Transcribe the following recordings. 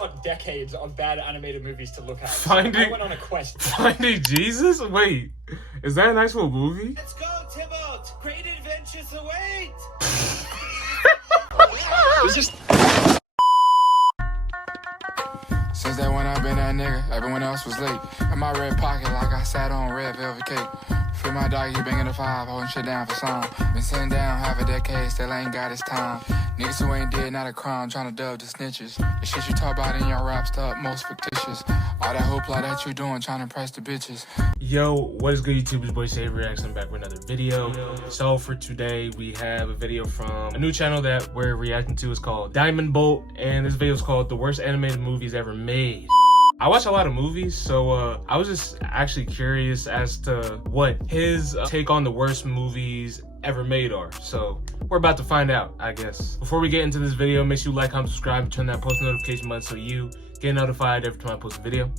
got decades of bad animated movies to look at. Finding, I went on a quest. Finding Jesus? Wait, is that an actual movie? Let's go, Tybalt! Great adventures await! It's just... Since that when I been that nigga, everyone else was late. In my red pocket like I sat on red velvet cake. Free my dog, he banging the 5, holding shit down for some. Been sitting down half a decade, still ain't got his time. Niggas who ain't dead, not a crime, trying to dub the snitches. The shit you talk about in your raps, the utmost fictitious. All that hoopla that you doing, trying to impress the bitches. Yo, what is good, YouTube? It's boy SavyReacts. I'm back with another video. So for today, we have a video from a new channel that we're reacting to. It's called Diamond Bolt, and this video is called The Worst Animated Movies Ever Made. I watch a lot of movies, so I was just actually curious as to what his take on the worst movies ever made are. So we're about to find out, I guess. Before we get into this video, make sure you like, comment, subscribe, and turn that post notification button so you get notified every time I post a video.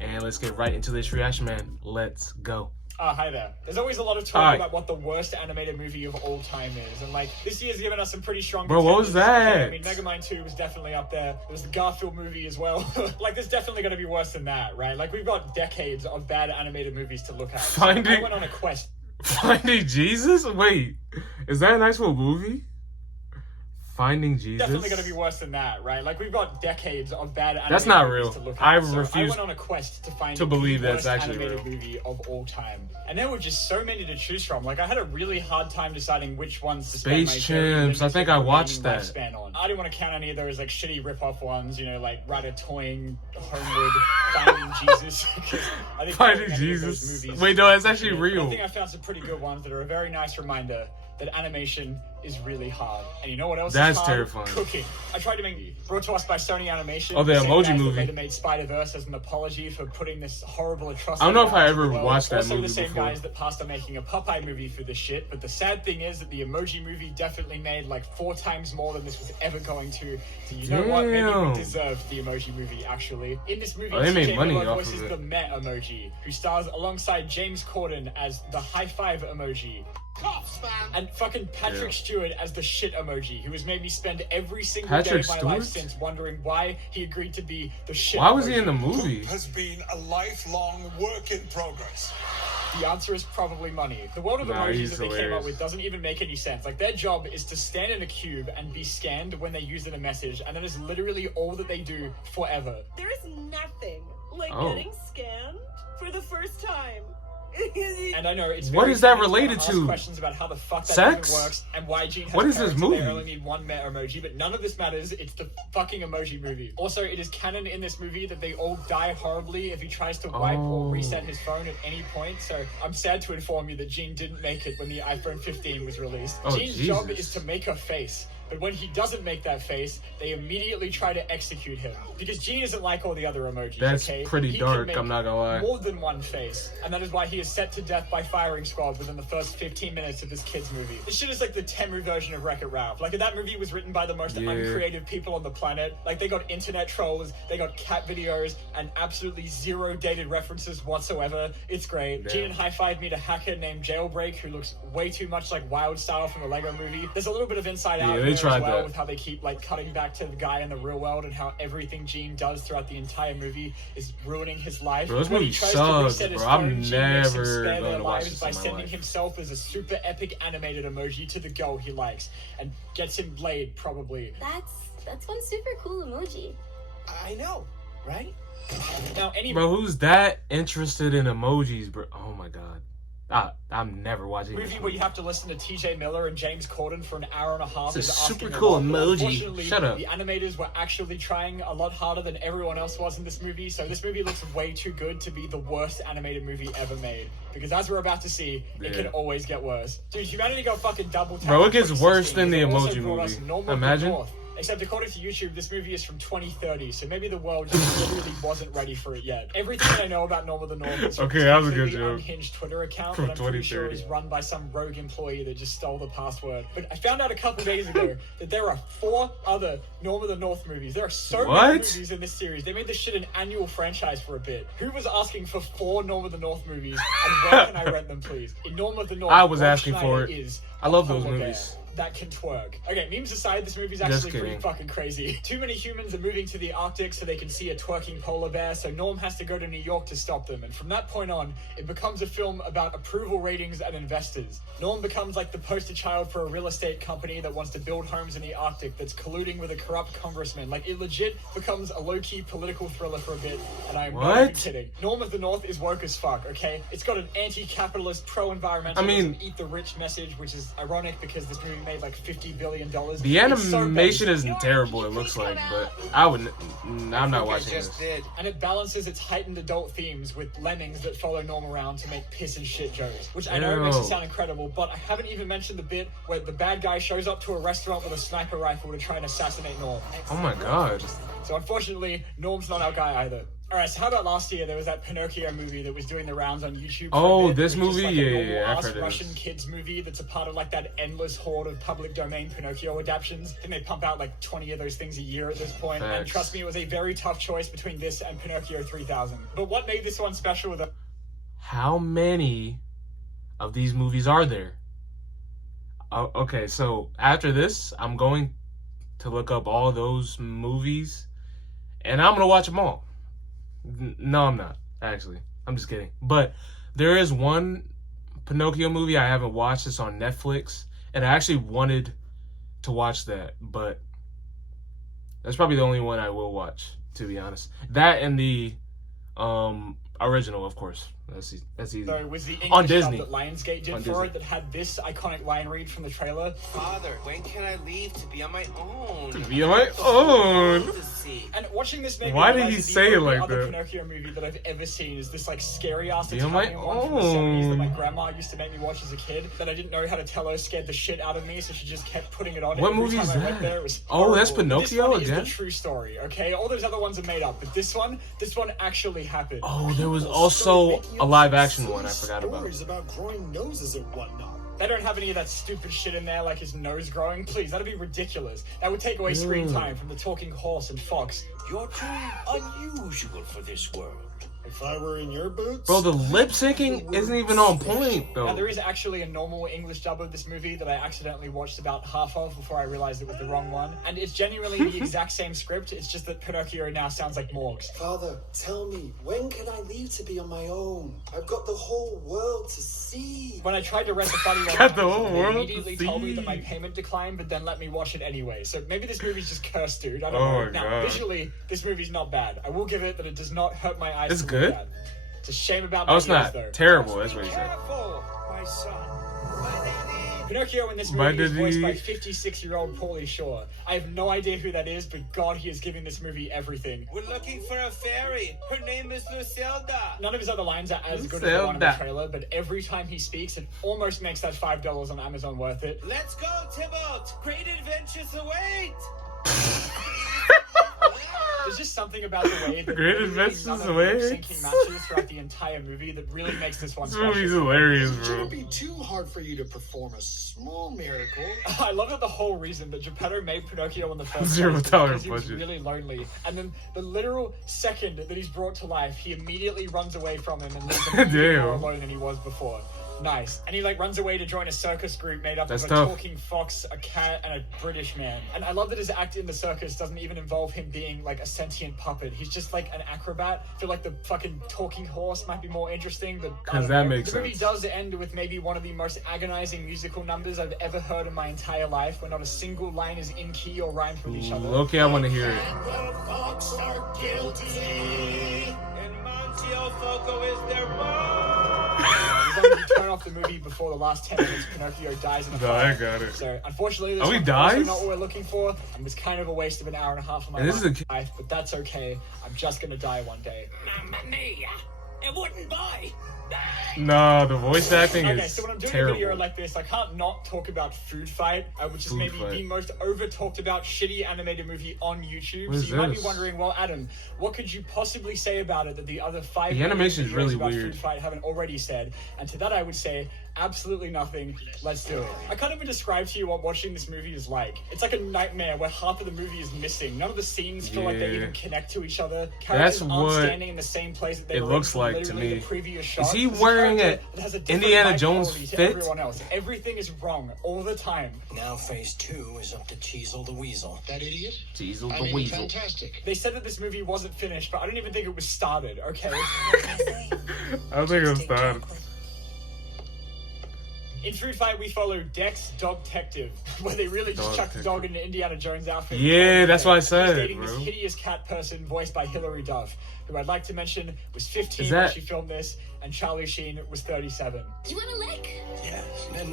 And let's get right into this reaction, man. Let's go. Hi there. There's always a lot of talk about what the worst animated movie of all time is, and like this year's given us some pretty strong Bro, what was that? I mean, Megamind 2 was definitely up there. There was the Garfield movie as well. Like, there's definitely going to be worse than that, right? Like, we've got decades of bad animated movies to look at. I went on a quest. Finding Jesus? Wait, is that an actual movie? Finding Jesus? Definitely going to be worse than that, right? Like, we've got decades of bad animated That's not movies real. to look at. I So refuse I went on a quest to find to believe the that's worst actually animated real. movie of all time. And there were just so many to choose from. Like, I had a really hard time deciding which ones to spend my Space very Chimps. I think I watched that. lifespan on. I didn't want to count any of those like shitty rip-off ones, you know, like Ratatouille, Homewood, Finding Jesus. I think Finding Jesus. Wait, no, it's actually real. I think I found some pretty good ones that are a very nice reminder that animation is really hard. And you know what else That's is hard? terrifying. Cooking. I tried to make brought to us by Sony Animation. Oh, the same Emoji guys that Movie. later made Spider-Verse as an apology for putting this horrible atrocity. I don't know if I out ever into the world. watched that also movie the same before. guys that passed on making a Popeye movie for this shit. But the sad thing is that the Emoji Movie definitely made like 4 times more than this was ever going to. So you know what? Maybe we deserved the Emoji Movie, actually. In this movie, they made money off voices of it. the Met Emoji, who stars alongside James Corden as the High Five Emoji. Cops, man! And fucking Patrick Stewart as the shit emoji, who has made me spend every single Patrick day of my life Stewart? since wondering why he agreed to be the shit Why was he emoji. in the movie? Has been a lifelong work in progress. The answer is probably money. The world of emojis he's that they came up hilarious. with doesn't even make any sense. Like, their job is to stand in a cube and be scanned when they use it in a message, and that is literally all that they do forever. There is nothing like Oh. getting scanned for the first time. And I know it's What very is that funny related ask to? questions about how the fuck that Sex? even works and why Gene has What is this parents and movie? They only need one Met emoji, but none of this matters. It's the fucking Emoji Movie. Also, it is canon in this movie that they all die horribly if he tries to wipe or reset his phone at any point. So I'm sad to inform you that Gene didn't make it when the iPhone 15 was released. Oh, Gene's job is to make a face. But when he doesn't make that face, they immediately try to execute him. Because Gene isn't like all the other emojis, That's okay? pretty He can dark, make I'm not gonna lie. more than one face. And that is why he is set to death by firing squad within the first 15 minutes of this kid's movie. This shit is like the Temu version of Wreck-It Ralph. Like, that movie was written by the most uncreative people on the planet. Like, they got internet trolls, they got cat videos, and absolutely zero dated references whatsoever. It's great. Damn. Gene and High Five meet a hacker named Jailbreak who looks way too much like Wildstar from the Lego movie. There's a little bit of Inside Out they there as tried well that. with how they keep like cutting back to the guy in the real world and how everything Gene does throughout the entire movie is ruining his life. Bro, this When he movie tries to sucks, reset his bro. I'm phone, Gene makes him never spare going their to watch lives this by in my sending life. himself as a super epic animated emoji to the girl he likes and gets him laid, probably. That's one super cool emoji. I know, right? Now, any Bro, who's that interested in emojis, bro? Oh my god. I'm never watching this movie where you have to listen to TJ Miller and James Corden for an hour and a half It's a is asking super a cool lot. But emoji. unfortunately, Shut up. The animators were actually trying a lot harder than everyone else was in this movie, so this movie looks way too good to be the worst animated movie ever made. Because as we're about to see, it can always get worse. Dude, humanity got fucking double tapped. Bro, it gets in worse 2016, than the as it also Emoji brought us Movie. Normal Imagine. North. Except according to YouTube, this movie is from 2030, so maybe the world just literally wasn't ready for it yet. Everything that I know about Normal the North is from Okay, that was a good completely joke. unhinged Twitter account From that I'm pretty sure 2030. is run by some rogue employee that just stole the password. But I found out a couple days ago that there are 4 other Normal the North movies. There are so many movies in this series. They made this shit an annual franchise for a bit. Who was asking for 4 Normal the North movies, and where can I rent them, please? In Normal the North, I was Rob asking for Schneider it. is I love a those polar bear. movies. that can twerk. Okay, memes aside, this movie's Just actually kidding. pretty fucking crazy. Too many humans are moving to the Arctic so they can see a twerking polar bear, so Norm has to go to New York to stop them. And from that point on, it becomes a film about approval ratings and investors. Norm becomes like the poster child for a real estate company that wants to build homes in the Arctic that's colluding with a corrupt congressman. Like, it legit becomes a low-key political thriller for a bit, and I'm not even kidding. Norm of the North is woke as fuck, okay? It's got an anti-capitalist, pro-environmentalist, eat the rich message, which is ironic because this movie made like $50 billion. The animation isn't terrible, it looks like, but I'm not watching this. And it balances its heightened adult themes with lemmings that follow Norm around to make piss and shit jokes, which I know makes it sound incredible, but I haven't even mentioned the bit where the bad guy shows up to a restaurant with a sniper rifle to try and assassinate Norm. Oh my god. So unfortunately, Norm's not our guy either. Alright, so how about last year? There was that Pinocchio movie that was doing the rounds on YouTube. Oh, this movie? Like Yeah, I've heard of Russian this. kids movie that's a part of like that endless horde of public domain Pinocchio adaptions. I think they pump out like 20 of those things a year at this point. And trust me, it was a very tough choice between this and Pinocchio 3000. But what made this one special with it? How many of these movies are there? Okay, so after this, I'm going to look up all those movies, and I'm going to watch them all. No, I'm not, actually. I'm just kidding. But there is one Pinocchio movie I haven't watched. It's on Netflix, and I actually wanted to watch that, but that's probably the only one I will watch, to be honest. That and the original, of course. That's easy. Though was the English On Disney. dub that Lionsgate did On for Disney. it that had this iconic line read from the trailer. Father, when can I leave to be on my own? To be on my own? To see. And watching this made me Why did realize he that the say it only like other that? Pinocchio movie that I've ever seen is this like scary ass Be on my Italian one from the 70s that my own. grandma used to make me watch as a kid that I didn't know how to tell her scared the shit out of me, so she just kept putting it on. What every movie time is I went that? there. It was Oh, that's horrible. This Pinocchio one is again? the true story, okay? All those other ones are made up, but this one actually happened. Oh, there was also a live action one I forgot about. Stories about growing noses and whatnot. They don't have any of that stupid shit in there, like his nose growing. Please, that'd be ridiculous. That would take away screen time from the talking horse and fox. You're too unusual for this world. If I were in your boots... Bro, the lip syncing isn't even on point, Now, though. there is actually a normal English dub of this movie that I accidentally watched about half of before I realized it was the wrong one. And it's genuinely the exact same script, it's just that Pinocchio now sounds like Morgs. Father, tell me, when can I leave to be on my own? I've got the whole world to see. When I tried to rent the funny one, Got the whole they world to immediately told me that my see. payment declined, but then let me watch it anyway. So maybe this movie's just cursed, dude. I don't Oh know. my Now, God. visually, this movie's not bad. I will give it that it does not hurt my eyes. It's to good? look at. It's a shame about my Oh, it's ears, not though. terrible, that's what he said. Careful, my son. Pinocchio in this Why movie is did voiced he- by 56-year-old Pauly Shore. I have no idea who that is, but God, he is giving this movie everything. We're looking for a fairy. Her name is Lucelda. None of his other lines are as good as the one in the Lucelda. trailer, but every time he speaks, it almost makes that $5 on Amazon worth it. Let's go, Tybalt. Great adventures await. There's just something about the way that Great literally adventures none of the await. lip-syncing matches throughout the entire movie that really makes this one This special. movie's hilarious, It bro. shouldn't be too hard for you to perform a small miracle. I love that the whole reason that Geppetto made Pinocchio in the first $0 place was because he was budget. really lonely. And then the literal second that he's brought to life, he immediately runs away from him and leaves him even Damn. more alone than he was before. Nice. And he like runs away to join a circus group made up That's of a tough. talking fox, a cat, and a British man. And I love that his act in the circus doesn't even involve him being like a sentient puppet. He's just like an acrobat. I feel like the fucking talking horse might be more interesting, but I 'Cause don't that know. makes The movie sense. does end with maybe one of the most agonizing musical numbers I've ever heard in my entire life, where not a single line is in key or rhymed with each other. Okay, I want to hear it. The fox are guilty. And Foco is their mom. As long as you turn off the movie before the last 10 minutes, Pinocchio dies in a No, fire. I got it. So, unfortunately, this Oh, he one's also dies? not what we're looking for, and was kind of a waste of an hour and a half of my And this is a life, but that's okay. I'm just gonna die one day. Mamma mia! It wouldn't buy. No, the voice acting Okay, is so when I'm doing terrible. a video like this, I can't not talk about Food Fight, which is Food maybe Fight. the most over-talked about shitty animated movie on YouTube. What So is you might be this? wondering, well, Adam, what could you possibly say about it that the other 5 The animation is videos really about weird. Food Fight haven't already said? And to that I would say, absolutely nothing. Let's do it. I can't even describe to you what watching this movie is like. It's like a nightmare where half of the movie is missing. None of the scenes feel like they even connect to each other. Characters aren't standing in the same place that they it were looks in like to literally me. the previous shot. Is he There's wearing a Indiana Jones fit? Everyone else. Everything is wrong all the time. Now phase 2 is up to Cheezel the Weasel. That idiot? Cheezel I the mean, Weasel. fantastic. They said that this movie wasn't finished, but I don't even think it was started, okay? I don't think it was started. In Food Fight, we follow Dex Dog Detective, where they really just chucked the dog in an Indiana Jones outfit. Yeah, that's what I He's said, dating bro. this hideous cat person voiced by Hilary Duff, who I'd like to mention was 15 Is when that- she filmed this, and Charlie Sheen was 37. You want a lick? Yeah.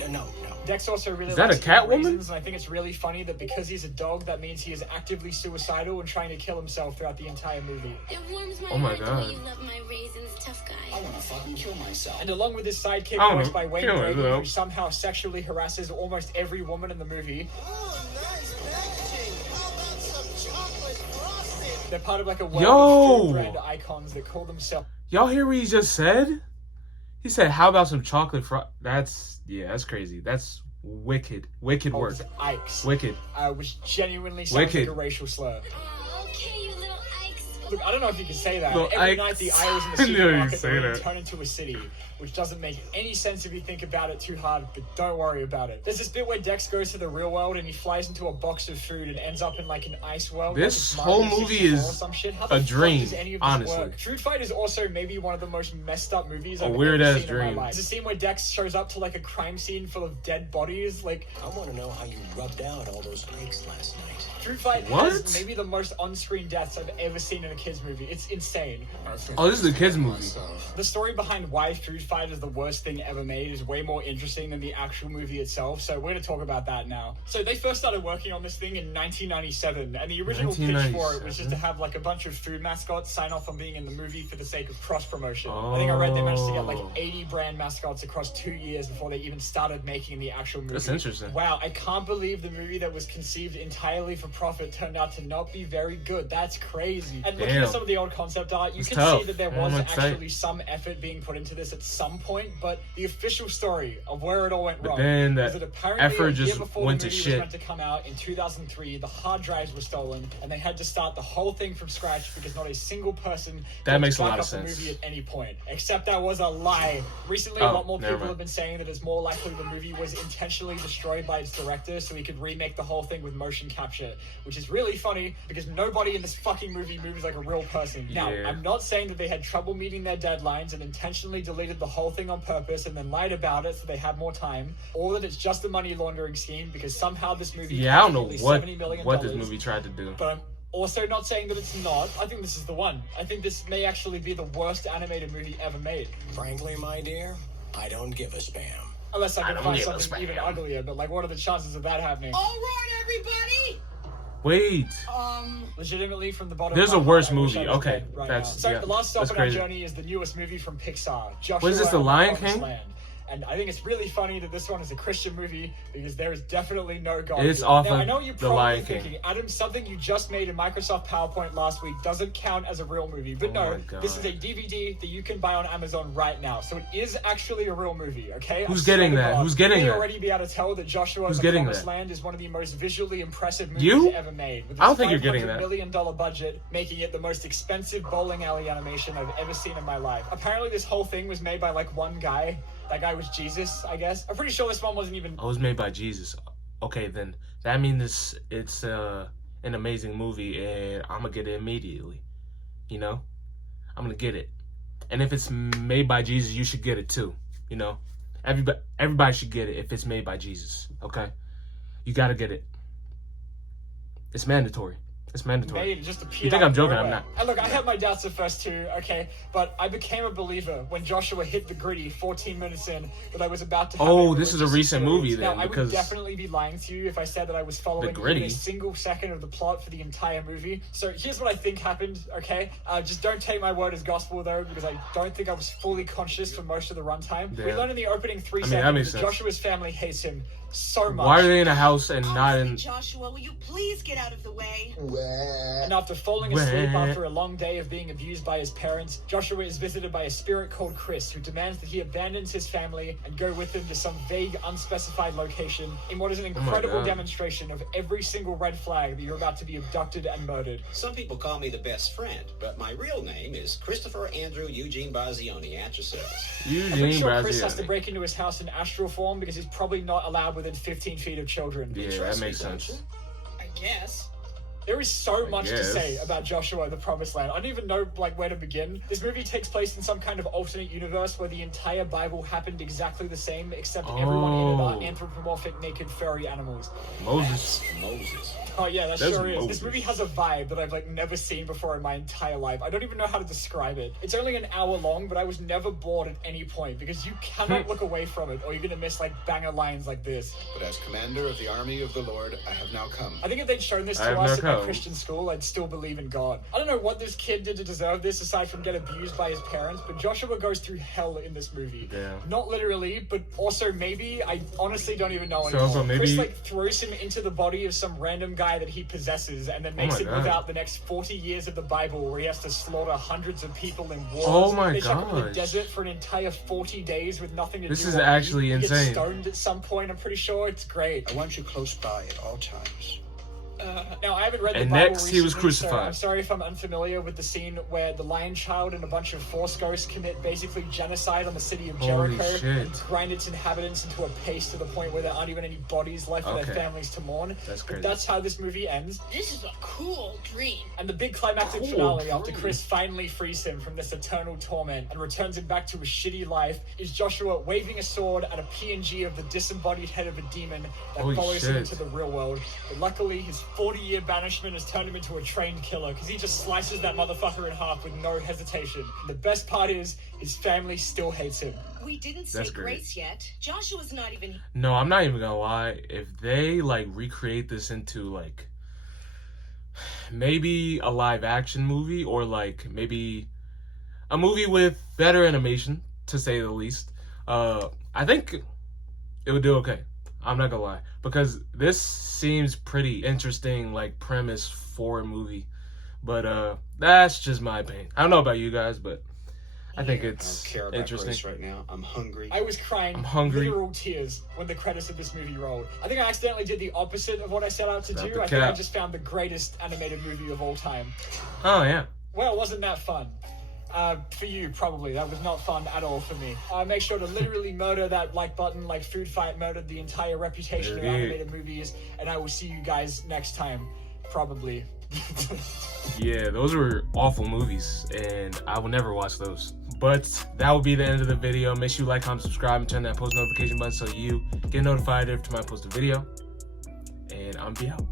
No. Dex also really Is that likes a cat raisins, woman? and I think it's really funny that because he's a dog, that means he is actively suicidal and trying to kill himself throughout the entire movie. It warms my Oh my heart the God. way you love my raisins, tough guy. I wanna fucking kill myself. And along with his sidekick I don't voiced know. by Wayne Kill Brady, myself. who somehow sexually harasses almost every woman in the movie. Oh, nice packaging. How about some chocolate frosting? They're part of like a world Yo! of food brand icons that call themselves Y'all hear what he just said? He said, "How about some chocolate That's crazy. That's wicked work. Ikes. Wicked. Which genuinely sounds Wicked. like a racial slur. Oh, okay, you little Ikes. Look, I don't know if you can say that. Little Every Ikes. night the aisles in the I knew you'd supermarket say really that. turn into a city, which doesn't make any sense if you think about it too hard, but don't worry about it. There's this bit where Dex goes to the real world and he flies into a box of food and ends up in like an ice world. This like it's Mario whole movie 64 or is some shit. How a the fuck dream, does any of this honestly. work? Food Fight is also maybe one of the most messed up movies I've weird ever ass seen in my dream. life. There's a scene where Dex shows up to like a crime scene full of dead bodies. Like, I want to know how you rubbed out all those eggs last night. Food Fight What? has maybe the most on-screen deaths I've ever seen in a kids movie. It's insane. Oh, this is a kids movie. The story behind why Food Fight is the worst thing ever made is way more interesting than the actual movie itself, so we're going to talk about that now. So they first started working on this thing in 1997, and the original pitch for it was just to have like a bunch of food mascots sign off on being in the movie for the sake of cross-promotion. I think I read they managed to get like 80 brand mascots across 2 years before they even started making the actual movie. That's interesting. Wow, I can't believe the movie that was conceived entirely for profit turned out to not be very good. That's crazy. And looking Damn. at some of the old concept art, you It's can tough. see that there Yeah, was I'm excited. actually some effort being put into this at some point, but the official story of where it all went But wrong then was that that apparently effort a year just before went the to movie shit. was meant to come out in 2003, the hard drives were stolen, and they had to start the whole thing from scratch because not a single person That got makes to a back lot of up the sense. movie at any point. Except that was a lie. Recently, Oh, a lot more never people mind. have been saying that it's more likely the movie was intentionally destroyed by its director so he could remake the whole thing with motion capture, which is really funny because nobody in this fucking movie moves like a real person. Now, Yeah. I'm not saying that they had trouble meeting their deadlines and intentionally deleted the whole thing on purpose and then lied about it so they have more time, or that it's just a money laundering scheme because somehow this movie Yeah, I don't know nearly what $70 million. this movie tried to do. But I'm also not saying that it's not. I think this is the one. I think this may actually be the worst animated movie ever made. Frankly, my dear, I don't give a spam. Unless I I can don't find give a something even spam. uglier, but like, what are the chances of that happening? All right, everybody. Wait. Legitimately, from the bottom There's of a my worse heart, I wish movie. I was Okay, dead right that's- now. So yeah, the last stop that's on our crazy. journey is the newest movie from Pixar, Joshua What is this, The and the Lion Promised King? Land. And I think it's really funny that this one is a Christian movie because there is definitely no God. It's here. off now, of I know you're The probably Lion King. thinking, Adam, something you just made in Microsoft PowerPoint last week doesn't count as a real movie. But Oh no, my God. this is a DVD that you can buy on Amazon right now. So it is actually a real movie, okay? Who's I swear getting to that? God, Who's getting you may that? already be able to tell that Joshua Who's and the getting Promised that? Land is one of the most visually impressive movies You? ever made. With I don't its think you're getting $500 that. million budget, making it the most expensive bowling alley animation I've ever seen in my life. Apparently this whole thing was made by like one guy. That guy was Jesus, I guess. I'm pretty sure this one wasn't even... Oh, it was made by Jesus. Okay, then that means it's an amazing movie, and I'm gonna get it immediately. You know, I'm gonna get it. And if it's made by Jesus, you should get it too. You know, everybody should get it if it's made by Jesus. Okay, you gotta get it. It's mandatory. It's mandatory. Made, it just appeared You think out I'm of joking? nowhere. I'm not. And look, I had my doubts at first too, okay? But I became a believer when Joshua hit the gritty 14 minutes in that I was about to have Oh, a this is a religious recent movie experience. then, Now, I because would definitely be lying to you if I said that I was following gritty. even a single second of the plot for the entire movie. So here's what I think happened, okay? Just don't take my word as gospel though, because I don't think I was fully conscious for most of the runtime. We Yeah. learn in the opening 3 I mean, that makes seconds that sense. Joshua's family hates him so much. Why are they in a house and not in? Joshua, will you please get out of the way? And after falling asleep after a long day of being abused by his parents, Joshua is visited by a spirit called Chris, who demands that he abandons his family and go with them to some vague, unspecified location in what is an incredible demonstration of every single red flag that you're about to be abducted and murdered. Some people call me the best friend, but my real name is Christopher Andrew Eugene Bazioni at your service. I'm pretty sure Chris has to break into his house in astral form because he's probably not allowed within 15 feet of children. Yeah, that makes sense. I guess. There is so much to say about Joshua the Promised Land. I don't even know where to begin. This movie takes place in some kind of alternate universe where the entire Bible happened exactly the same, except everyone in it are anthropomorphic, naked, furry animals. Moses. Oh yeah, that sure is. Moses. This movie has a vibe that I've never seen before in my entire life. I don't even know how to describe it. It's only an hour long, but I was never bored at any point because you cannot look away from it, or you're gonna miss banger lines like this. But as commander of the army of the Lord, I have now come. I think if they'd shown this to us in my Christian school, I'd still believe in God. I don't know what this kid did to deserve this aside from get abused by his parents, but Joshua goes through hell in this movie. Yeah. Not literally, but also maybe. I honestly don't even know anymore. So maybe... Chris throws him into the body of some random guy that he possesses and then makes him live out the next 40 years of the Bible where he has to slaughter hundreds of people in wars. Oh my They chuck him in the gosh. desert for an entire 40 days with nothing to do. This is actually He insane. gets stoned at some point, I'm pretty sure. It's great. I want you close by at all times. Now, I haven't read the And Bible next, he was recently, crucified. so I'm sorry if I'm unfamiliar with the scene where the lion child and a bunch of Force ghosts commit basically genocide on the city of Jericho and grind its inhabitants into a paste to the point where there aren't even any bodies left for their families to mourn. That's crazy. But that's how this movie ends. This is a cool dream. And the big climactic finale, after Chris finally frees him from this eternal torment and returns him back to a shitty life, is Joshua waving a sword at a PNG of the disembodied head of a demon that follows him into the real world. But luckily, his 40-year banishment has turned him into a trained killer because he just slices that motherfucker in half with no hesitation. And the best part is, his family still hates him. We didn't say grace yet. Joshua's not even... No, I'm not even gonna lie. If they recreate this into maybe a live action movie or maybe a movie with better animation, to say the least, I think it would do okay. I'm not gonna lie, because this seems pretty interesting premise for a movie, but that's just my opinion. I don't know about you guys, but I think it's I don't care about interesting. grace right now. I'm hungry. I was crying literal tears when the credits of this movie rolled. I think I accidentally did the opposite of what I set out to do. I think I just found the greatest animated movie of all time. Oh yeah. Well, wasn't that fun? For you, probably. That was not fun at all for me. Make sure to literally murder that like button like Food Fight murdered the entire reputation of animated movies, and I will see you guys next time. Probably. Yeah, those were awful movies, and I will never watch those. But that will be the end of the video. Make sure you like, comment, subscribe, and turn that post notification button so you get notified every time I post a video. And I'm be out.